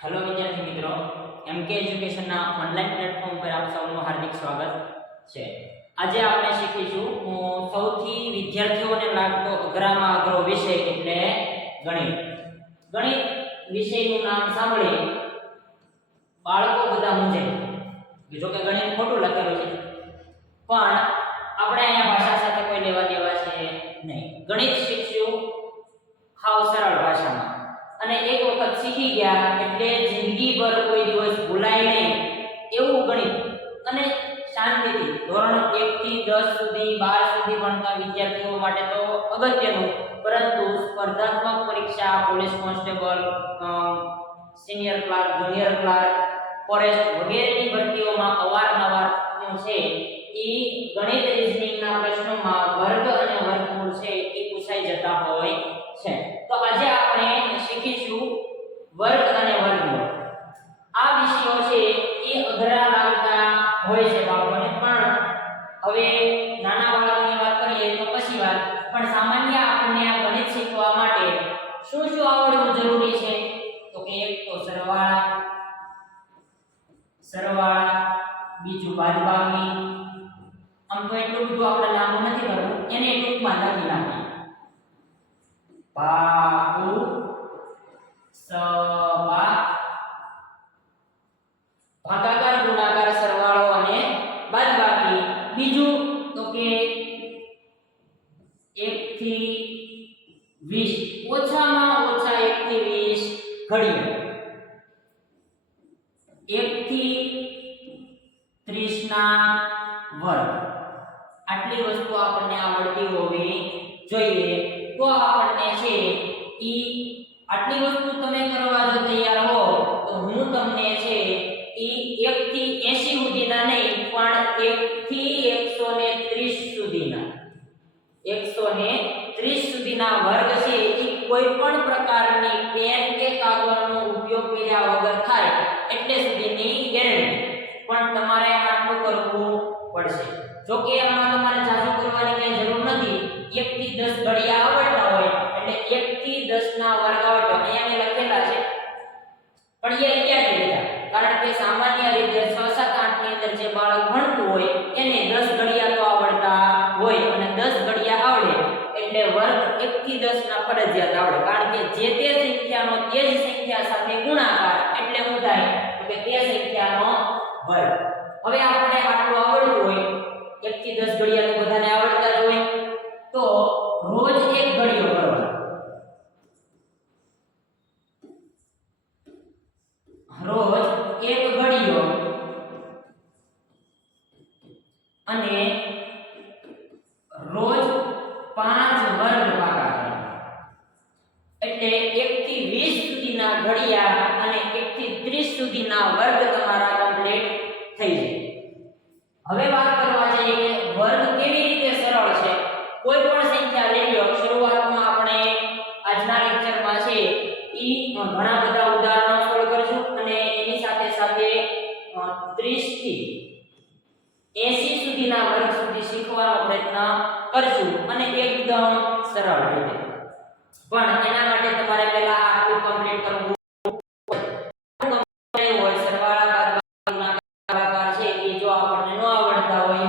Hello विद्यार्थी मित्रों, MK education online platform पर आप सबનું હાર્દિક સ્વાગત છે। આજે આપણે શીખીશું સૌથી વિદ્યાર્થીઓને લાગતો અઘરામાં અઘરો વિષય એટલે ગણિત। ગણિત વિષયનું નામ સાંભળી બાળકો બધા મૂંઝાય। જો કે ગણિત ખોટું લખેલું છે, પણ આપણે અહીંયા ભાષા સાથે કોઈ લેવા દેવા છે નહીં। ગણિત શીખશું હાવ સરળ ભાષામાં, અને એક વખત શીખી ગયા એટલે જિંદગીભર કોઈ દિવસ ભૂલાય નહીં એવું ગણિત। અને શાંતિથી ધોરણ 1 થી 10 સુધી 12 સુધી ભણતા વિદ્યાર્થીઓ માટે તો અગત્યનું, પરંતુ સ્પર્ધાત્મક પરીક્ષા, police constable, senior clerk, junior clerk, forest વગેરેની ભરતીઓમાં અવારનવાર છે એ ગણિત રીઝનિંગના પ્રશ્નોમાં વર્ગ અને વર્ગમૂળ છે એ પૂછાઈ જતા હોય છે। તો આજે આપણે શીખીશું વર્ગ અને વર્ગમૂળ। આ વિષયો છે એ અઘરા લાગતા હોય છે બાળકોને, પણ હવે નાના બાળકોની વાત કરીએ તો પછી વાત, પણ સામાન્ય આપણને આ ગણિત શીખવા માટે શું શું આવડવું જરૂરી છે? તો કે એક તો સરવાળા, બીજું બાદબાકી। આમ તો એટલું બધું આપણે લાંબુ નથી કરવું, એને ટૂંકમાં લખી નાખીએ। બાહુ, સવા, ભાગાકાર, ગુણાકાર, સરવાળો અને બાદબાકી। બીજું તો કે 1 થી 20, ઓછામાં ઓછા 1 થી 20 ઘડિયા, 1 થી 30 ના વર્ગ। આટલી વસ્તુ આપણને આવડતી હોવી જોઈએ, તો આપણને છે ઈ આટલી વસ્તુ તમે કરવા જો તૈયાર હો તો હું તમને છે ઈ 1 થી 80 સુધીના નહીં, પણ 1 થી 130 સુધીના 130 સુધીના વર્ગ છે એ કોઈ પણ પ્રકારની પેન કે કાગળનો ઉપયોગ કર્યા વગર થાય એટલે સુધીની ગેરંટી। પણ તમારે આટલું કરવું પડશે। જો કે આમાં તમારે જાજુ કરવાની કઈ જરૂર નથી। 1 થી 10 ઘડિયા આવડતા હોય એટલે 1 થી 10 ના વર્ગ આવડતો, અહીંયા મેં લખેલા છે, પણ એ ક્યાંથી લીધા? કારણ કે સામાન્ય રીતે 6, 7, 8 ની અંદર જે બાળક ભણતું હોય એને 10 ઘડિયા તો આવડતા હોય, અને 10 ઘડિયા આવડે એટલે વર્ગ 1 થી 10 ના ફરજિયાત આવડે, કારણ કે જે તે સંખ્યાનો તે જ સંખ્યા સાથે ગુણાકાર એટલે શું થાય? તો કે તે સંખ્યાનો વર્ગ। હવે આપણે આટલું આવડતું હોય, 1 થી 10 ઘડિયા તો બધાને આવડતા જ હોય, તો રોજ એક ઘડિયો કરવાનો। રોજ એક ઘડિયો અને રોજ 5 વર્ગ ભાગાકાર, એટલે 1 થી 20 સુધીના ઘડિયા અને 1 થી 30 સુધીના વર્ગ તમારા કમ્પ્લીટ થઈ જાય। હવે વાત કરવા જઈએ કે વર્ગ કેવી રીતે સરળ છે। કોઈ પણ સંખ્યા લઈ લો, શરૂઆતમાં આપણે આજના લેક્ચરમાં છે ઈ ઘણા બધા ઉદાહરણો સોલ્વ કરશું, અને એની સાથે સાથે 30 થી 80 સુધીના વર્ગ સુધી શીખવાનો પ્રયત્ન કરશું, અને એકદમ સરળ રીતે। પણ એના માટે તમારે પહેલા આટલું કમ્પ્લીટ કરવું હોય। સરવાળા, બાદબાકી, છે એ જો આપણને ન આવડતા હોય,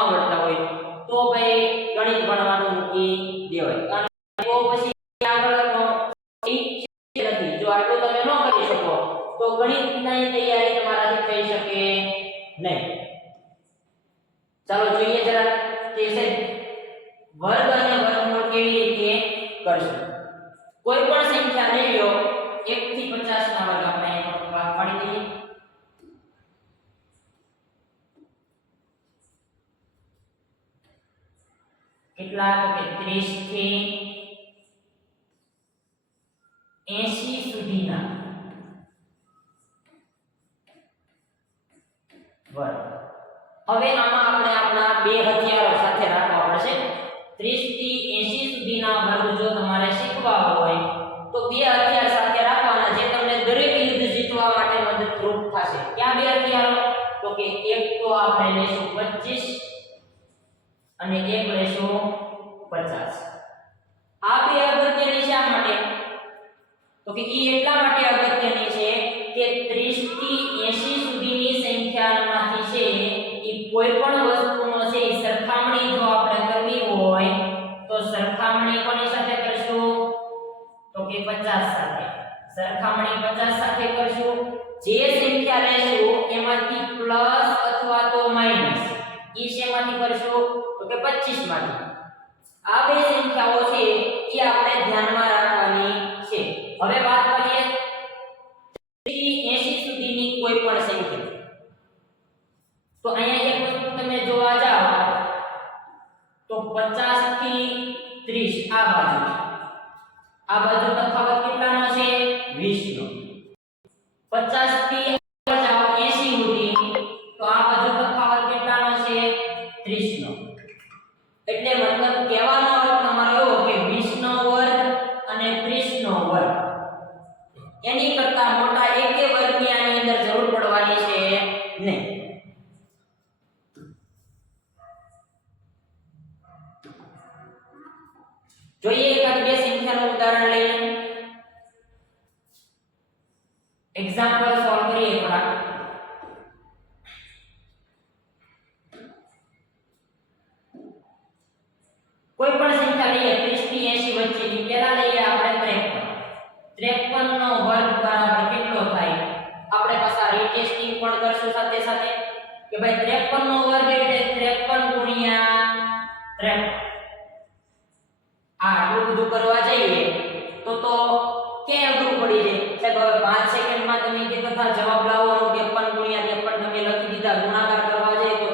આવડતા હોય તો ભાઈ ગણિત ભણવાનું મૂકી દેવાય, કારણ કે તો પછી આગળ નથી। જો આટલું તમે ન કરી શકો તો ગણિતની તૈયારી તમારાથી થઈ શકે નહીં। ચાલો જોઈએ જરા કે છે વર્ગ અને વર્ગમૂળ કેવી રીતે કરશું। કોઈ પણ સંખ્યા લઈ લો, 1 થી 50 ના વર્ગ આપણે ભાગ પાડી દઈએ। કેટલા? તો કે 30 થી 80 સુધીના વર્ગ। હવે આમાં આપણે આપણા બે હથિયારો સાથે રાખવા પડશે। 30 થી 80 સુધીના વર્ગ જો તમારે શીખવા હોય તો બે હથિયાર સાથે રાખવાના, જે તમને દરેક યુદ્ધ જીતવા માટે મદદરૂપ થશે। ક્યાં બે હથિયારો? તો કે એક તો આપણે લેશું 25 અને એક લેશું 50। આ બે અગત્યની શા માટે? તો કે ઈ એટલા માટે અગત્યની છે કે 30 થી 80 સુધીની સંખ્યામાંથી છે એ કોઈ પણ વસ્તુનો છે એ સરખામણી જો આપણે કરવી હોય તો સરખામણી કોની સાથે કરશું તો કે 50 સાથે સરખામણી 50 સાથે કરશું જે સંખ્યા લેશું એમાંથી પ્લસ અથવા તો માઈનસ ઈ શેમાંથી કરશું તો કે 25 માંથી આ બે સંખ્યાઓ છે એ આપણે ધ્યાનમાં રાખવાની છે હવે વાત કરીએ 80 સુધીની કોઈ પણ સંખ્યા તો અહીંયા એક વસ્તુ તમે જોવા જાઓ તો 50 થી 30 આ બાજુ તફાવત કેટલાનો છે 20 નો 50 થી જાઓ 80 સુધી તો આ બાજુ તફાવત કેટલાનો છે 30 નો એટલે મતલબ કહેવાનો અર્થ તમારો એવો કે 20 નો વર્ગ અને 30 નો વર્ગ એની કરતા મોટા એકે વર્ગની આની અંદર જરૂર પડવાની છે નહીં જોઈએ એકાદ બે સંખ્યાનું ઉદાહરણ લઈએ એક્ઝામ્પલ સોલ્વ કરીએ થોડા કોઈ પણ સંખ્યા લઈએ 30 થી 80 વચ્ચેની પહેલા લઈએ આપણે 53 નો વર્ગ બરાબર કેટલો થાય આપણે પાછા રીટેસ્ટિંગ પણ કરશું સાથે સાથે કે ભાઈ 53 નો વર્ગ એટલે 53 ગુણ્યા 53 આટલું બધું કરવા જઈએ તો કે અઘરું પડી જાય સાહેબ હવે 5 સેકન્ડમાં તમે કીધો હતા જવાબ લાવવાનો 53 ગુણ્યા 53 તમે લખી દીધા ગુણાકાર કરવા જાય તો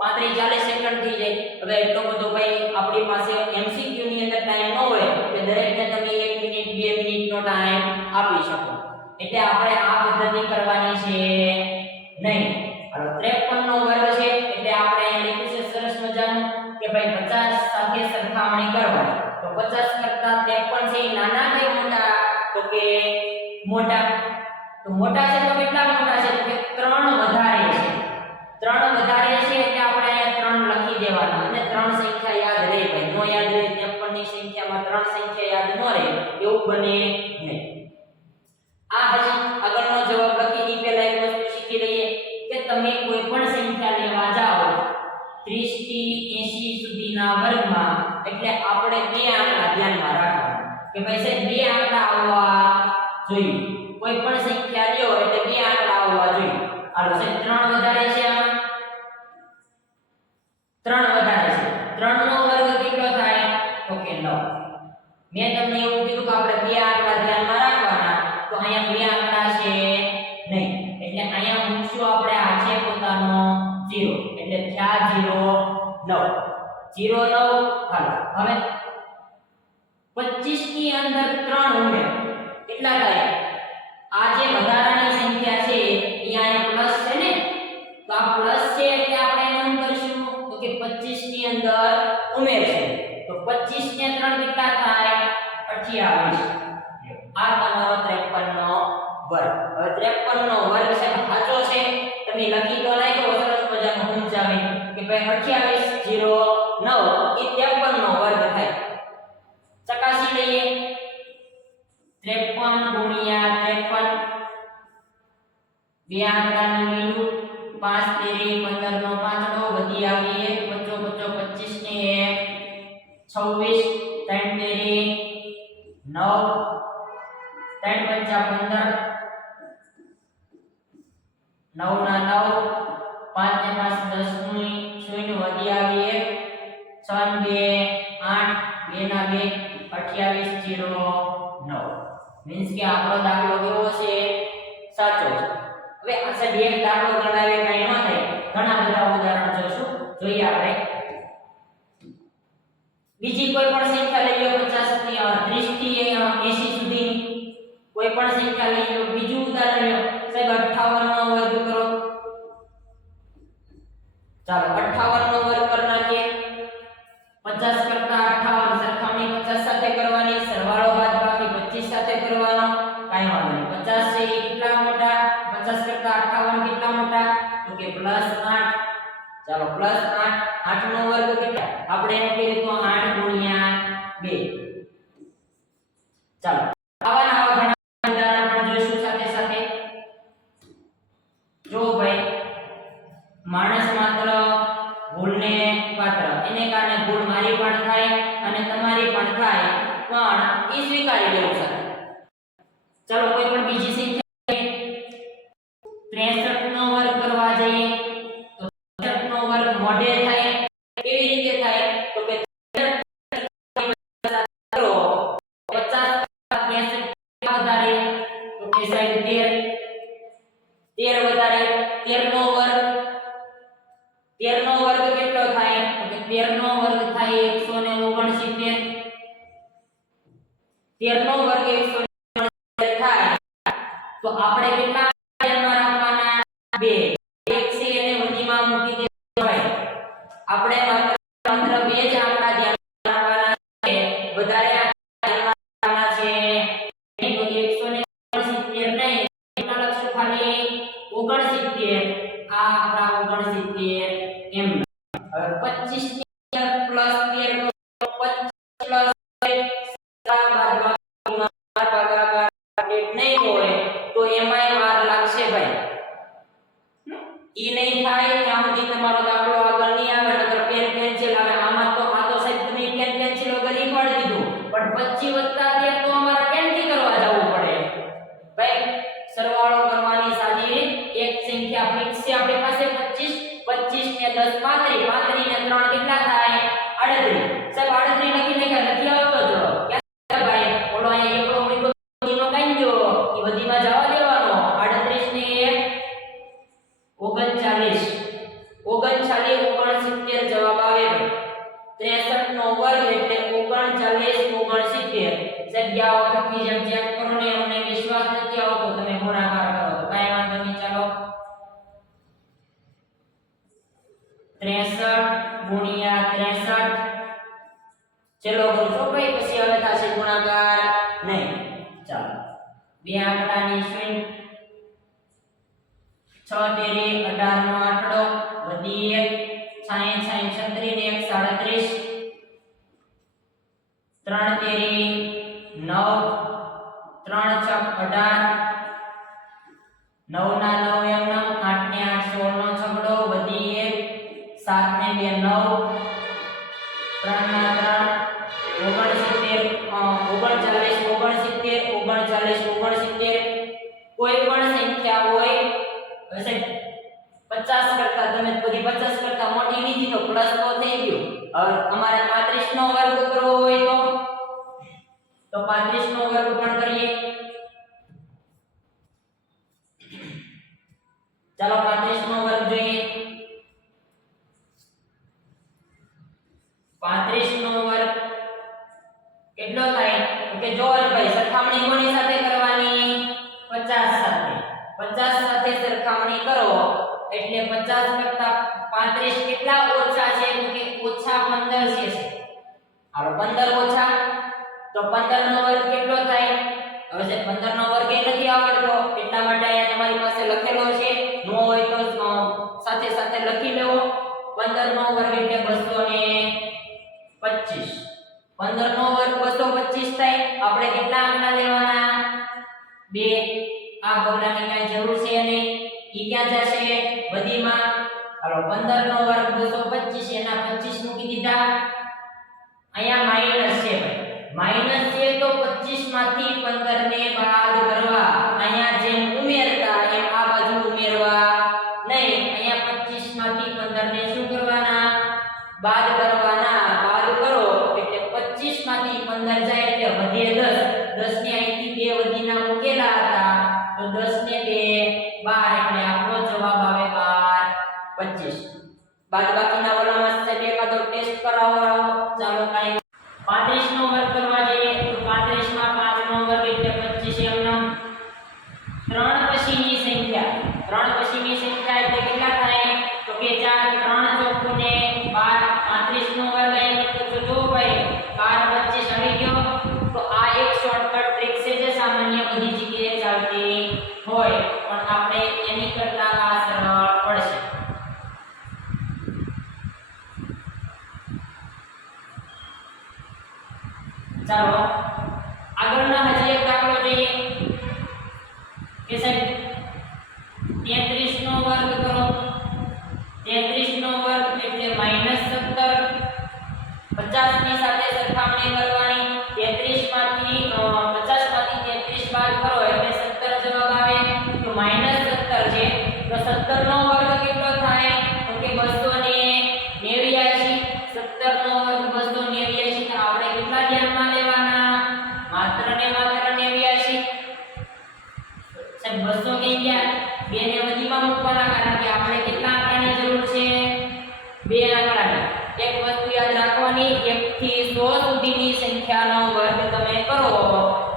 35-40 સેકન્ડ થઈ જાય હવે એટલો બધો ભાઈ આપણી પાસે એમસીક્યુ ની અંદર ટાઈમ ન હોય કે દરેકને તમે 1 મિનિટ 2 મિનિટનો ટાઈમ આપી શકો એટલે આપણે આ પદ્ધતિ કરવાની છે નહીં હાલો 53 નો વર્ગ છે એટલે આપણે અહીં લખ્યું છે સરસ મજાનું કે ભાઈ 50 સાથે સરખામણી કરવાની તો 50 કરતા 53 છે નાના કે મોટા તો કે મોટા તો મોટા છે તો કેટલા મોટા છે તો કે 3 વધારે છે 3 વધારે છે એટલે આપણે અહીંયા 3 લખી દેવાના અને 3 સંખ્યા યાદ રહે ભાઈ નો યાદ રહે 53 ની સંખ્યામાં 3 સંખ્યા યાદ ન રહે એવું બને નહીં આ હજી આગળનો જવાબ લખી દી પહેલા એક વસ્તુ શીખી લઈએ કે તમે કોઈ પણ સંખ્યા લેવા જાઓ 30 થી 80 સુધીના વર્ગમાં એટલે આપણે બે આંકડા ધ્યાનમાં રાખવાના કે ભાઈ સાહેબ બે આંકડા આવવા જોઈએ કોઈ પણ સંખ્યા લ્યો એટલે બે આંકડા આવવા જોઈએ હાલો સાહેબ 3 વધારે છે આમાં 3 વધારે છે 3 નો વર્ગ કેટલો થાય તો કે 9 મેં તમને એવું કીધું કે આપણે બે આંકડા ધ્યાનમાં રાખવાના તો અહીંયા બે આંકડા છે નહીં એટલે અહીંયા મૂકશું આપણે આ છે પોતાનો 0 એટલે થયા 0 9 0 9 હાલો હવે 25 ની અંદર 3 ઉમેર કેટલા થાય આ જે વધારાની સંખ્યા છે અહીંયા પ્લસ છે ને તો આ પ્લસ છે એટલે આપણે એમ કરીશું તો કે 25 ની અંદર ઉમેરશું તો 25 ને 3 કેટલા થાય 28 આ તમારો 53 નો વર્ગ હવે 53 નો વર્ગ છે સાચો છે તમે લખી તો નાખ્યો સરસ મજાનો સમજાવી કે ભાઈ 28 0 9 એ 53 નો વર્ગ થાય ચકાસી લઈએ 53 ગુણ્યા 53 બે આંકડાનું લીલું 5 તેરી 15 નો પાંચડો વધી આવી 1 55 25 ને 26 3 તેરી 9 3 પંચા 15 9 ના 9 5 ને 5 10 નું શૂન્ય વધી આવી 1 6 2 8 2 ના 2 28 0 9 મીન્સ કે આપણો દાખલો કેવો છે સાચો છે હવે આ સાહેબ એક દાખલો ગણાવે કઈ ન થાય ઘણા બધા ઉદાહરણ જોશું જોઈએ આપણે બીજી કોઈ પણ સંખ્યા લઈ લો 50 થી 30 થી 80 સુધીની કોઈ પણ સંખ્યા લઈ લો બીજું ઉદાહરણ લો સાહેબ 58 નો વર્ગ કરો ચાલો 58 નો વર્ગ કરી નાખીએ 50 કરતા 58 સરખામણી 50 સાથે કરવાની સરવાળો બાદબાકી 25 સાથે કરવાનો કાઈ વાંધો નહીં 50 છે એ કેટલા મોટા 50 કરતા 58 કેટલા મોટા તો કે +8 ચાલો +8 8 નો વર્ગ કેટલા આપણે એમ કહીએ તો 8 ગુણ્યા 2 ચાલો આવા ઘણા ઉદાહરણ પણ જોઈશું સાથે સાથે આગળ સાથે. ચાલો કોઈ પણ બીજી સંખ્યા 63 નો વર્ગ કરવા જઈએ તો 63 નો વર્ગ મોઢે થાય. કેવી રીતે થાય તો કે 50 વધારે તો કે સાઈડ 13 વધારે 13 નો વર્ગ કેટલો થાય તો કે 13 નો વર્ગ થાય 169. 13 નો વર્ગ 169 થાય તો આપણે કેટલા ધ્યાનમાં રાખવાના? 2. એક છે એને વધીમાં મૂકી દેવાય. આપણે માત્ર 2 જ આંકડા ધ્યાનમાં રાખવાના છે. વધારે ધ્યાનમાં રાખવાના છે નહીં. તો 169 નહીં, કેટલા લખશું? ખાલી 69. આ આપણા 69 એમ. હવે 25 પ્લસ 13 તો 25 પ્લસ 8 નહીં હોય તો એમાંય વાર લાગશે ભાઈ. ઈ નહીં થાય ત્યાં સુધી તમારો દાખલો આગળ નહીં આવે. નકર પેન પેન્સિલ આવે. આમાં તો આ તો સાહેબ તમે પેન પેન્સિલ વગર શીખવાડી દીધું, પણ 25 વત્તા 13 તો અમારે પેનથી કરવા જવું પડે ભાઈ. સરવાળો કરવાની સાદી રીત. એક સંખ્યા ફિક્સ છે આપણી પાસે 25 ને 10 35. 35 ને 3 કેટલા થાય? 38. સાહેબ 38 લખી નથી આવતો જો ક્યાં ભાઈ? ઓલો અહીંયા એકડો મૂકો નો કાઈ જો ઈ બધીમાં જવા દેવાનો. 38 ને 39 69 જવાબ આવે ભાઈ. 63 નો વર્ગ એટલે 39 જગ્યાઓ થકી જેમ ચેક કરો ને અમને વિશ્વાસ નથી આવતો તમે ગુણાકાર કરો તો કાઈ વાંધો નહીં. ચાલો 63 ગુણ્યા 63 ચલો કરશો ભાઈ. પછી હવે થશે ગુણાકાર નહીં. ચાલો બે આંકડાની શ્રેણી 6 તેરી 18 નો આંકડો વધી 1 60 36 ને 1 37 3 તેરી 9 3 6 18 9 ના 9 એમ 8 ને 8 16 નો છગડો વધી 1 7 ને 2 9 3 ના 3 કોઈ પણ સંખ્યા હોય હશે 50 કરતા તમે બધી 50 કરતા મોટી લીધી તો પ્લસ તો થઈ ગયું. હવે અમારે 35 નો વર્ગ કરવો હોય તો 35 નો વર્ગ પણ કરીએ. ચાલો 35 નો વર્ગ જોઈએ. 35 નો વર્ગ કેટલો થાય કે જો ભાઈ સરખામણી કોની સાથે કરવાની? 50 સાથે. 50 સાથે સરખામણી કરો એટલે 50 કરતા 35 કેટલા ઓછા છે તો કે ઓછા 15 છે. હાલો 15 ઓછા તો 15 નો વર્ગ કેટલો થાય? હવે છે 15 નો વર્ગ નથી આવડતો એટલા માટે અહીંયા તમારી પાસે લખેલો છે. નો હોય તો સાથે સાથે લખી લેવો. 15 નો વર્ગ એટલે 225. 15 નો વર્ગ 225 થાય. આપણે કેટલા આંકડા લેવાના? 2. આ બગલાની કાઈ જરૂર છે નહીં. ઈ ક્યાં જશે? બધીમાં. હાલો 15 નો વર્ગ 225 એના 25 મૂકી દીધા. અહીંયા માઈનસ છે ભાઈ. માઈનસ છે તો 25 માંથી 15 ને બાદ કરવા. અહીંયા જેમ ઉમેરતા એમ આ બાજુ ઉમેરવા નહીં. અહીંયા 25 માંથી 15 ને શું કરવાના? બાદ કરવાના. બાદ કરો એટલે 25 માંથી 15 જાય એટલે વધે 10. 10 ને અહીંથી 2 વધીના મૂકેલા હતા તો 10 ને 2 12 એટલે આપણો જવાબ આવે 12 25. બાદબાકીના ઓલામાં સાહેબ એકાદો ટેસ્ટ કરાવો. ચાલો કાઈ 35 નો વર્ગ કરવા જઈએ તો 35 માં 5 નો વર્ગ એટલે 25 એમ 3 પછીની સંખ્યા. 3 પછીની સંખ્યા એટલે કેટલા થાય તો કે 4 3 ચોકુ ને 12 35 નો વર્ગ એટલે તો જો ભાઈ 12 25 આવી ગયો. તો આ એક શોર્ટકટ ટ્રીક છે જે સામાન્ય બધી જગ્યાએ ચાલતી હોય પણ આપણે એની કરતા આ સરળ પડશે. ચાલો આગળના હજી એક દાખલો જોઈએ કે સાહેબ 33 નો વર્ગ કરો. 33 નો વર્ગ એટલે -17. 50 ની સાથે સરખામણી કરવાની. 33 માંથી 50 થઈ ગયા. 2 ને વધીમાં મૂકવાના, કારણ કે આપણે કેટલા આંકડાની જરૂર છે? 2 આંકડાની. એક વસ્તુ યાદ રાખવાની, 1 થી 100 સુધીની સંખ્યાનો વર્ગ તમે કરો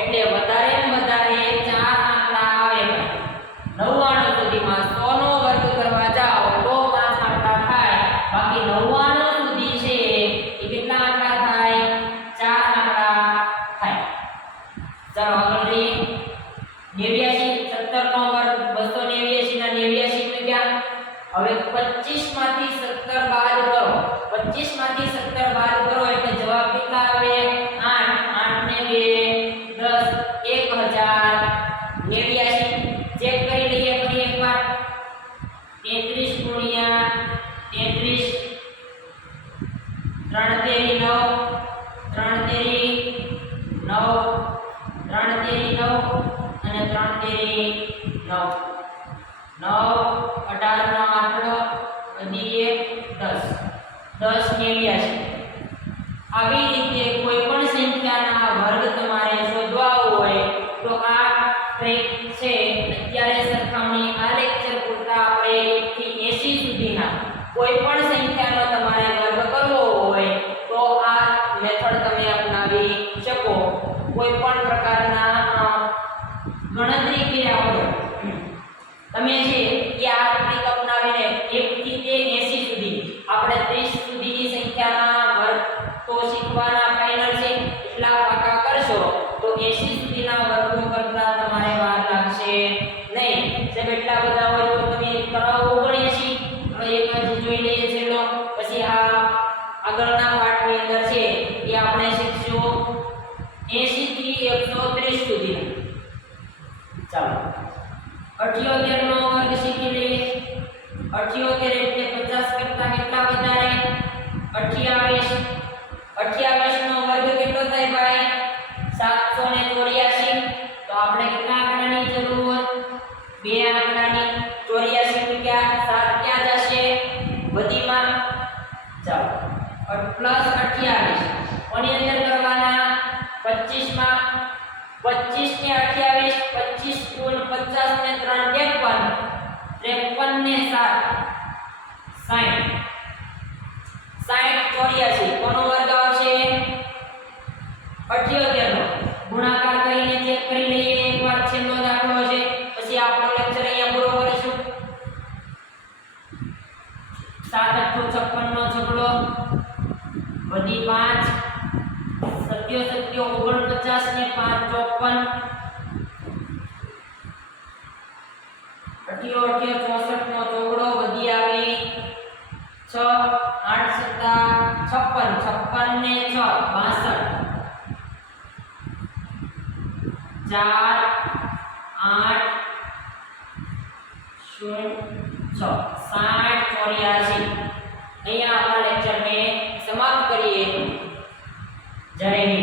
એટલે વધારે ને વધારે 4 આંકડા આવે. 99 સુધીમાં 100 નો વર્ગ કરવા જાઓ તો 5 આંકડા થાય, બાકી 99 સુધી છે એ કેટલા આંકડા થાય? 4 આંકડા થાય. ચાલો આગળ જોઈએ. 89 17 નો વર્ગ 289 ના 89 મૂક્યા. હવે 25 માંથી 17 બાદ કરો. 25 માંથી 17 બાદ કરો એટલે જવાબ કેટલા આવે? 8. 8 ને 2 1089. ચેક કરી લઈએ ફરી એકવાર. 33 ગુણ્યા 33 3 તેરી 9 3 તેરી 9 3 તેરી 9 અને 3 તેરી 9 9 18 નો આંકડો વધી 1 10 10 89. આવી રીતે કોઈ પણ સંખ્યાના વર્ગ તમારે શોધવા હોય તો આ ટ્રીક છે. અત્યારે સરખામણી આ લેક્ચર પૂરતા આપણે 1 થી 80 સુધીના કોઈ પણ સંખ્યાનો તમારે વર્ગ કરવો હોય તો આ મેથડ તમે અપનાવી શકો. કોઈ પણ પ્રકારના ગણતરી કર્યા વગર તમે છે એ આ ટ્રીક અપનાવીને 1 થી 80 સુધી આપણે 30 સુધીની સંખ્યાના વર્ગ તો શીખવાના ફાઇનલ છે. એટલા પાકા કરશો તો 80 સુધીના વર્ગો કરતા તમારે વાર લાગશે નહીં. સાહેબ એટલા બધા હોય તો તમે કરાવો 79. હવે એક જ જોઈ લઈએ છેલ્લો, પછી આ આગળના પાઠની અંદર છે એ આપણે શીખશું 80 થી 130 સુધી. ચાલો 78 નો વર્ગ શીખી લઈએ. 78 એટલે 50 કરતા કેટલા વધારે? 28. 28 નો વર્ગ કેટલો થાય ભાઈ? 784. તો આપણે કેટલા આંકડાની જરૂર? 2 આંકડાની. 84 મૂક્યા, 7 ક્યાં જશે? વધીમાં. ચાલો પ્લસ 28 કોની અંદર કરવાના? 25 માં. 25 ને 28 25 ગુણ 50 ને 3 53 ને 7 60 84 કોનો વર્ગ આવશે? 78 નો. ગુણાકાર કરીને ચેક કરી લઈએ એકવાર. છેલ્લો દાખલો છે, પછી આપણો લેક્ચર અહીંયા પૂરો કરીશું. 7 × 8 = 56 નો છગડો વધી 5 સત્યો 49 ને 5 54 અઠ્યો 64 નો ચોગડો વધી આવી 6 8 * 7 56 ને 6 62 4 8 0 6 60 84. અહીંયા આપણા લેક્ચરને સમાપ્ત કરીએ. જય હિન્દ.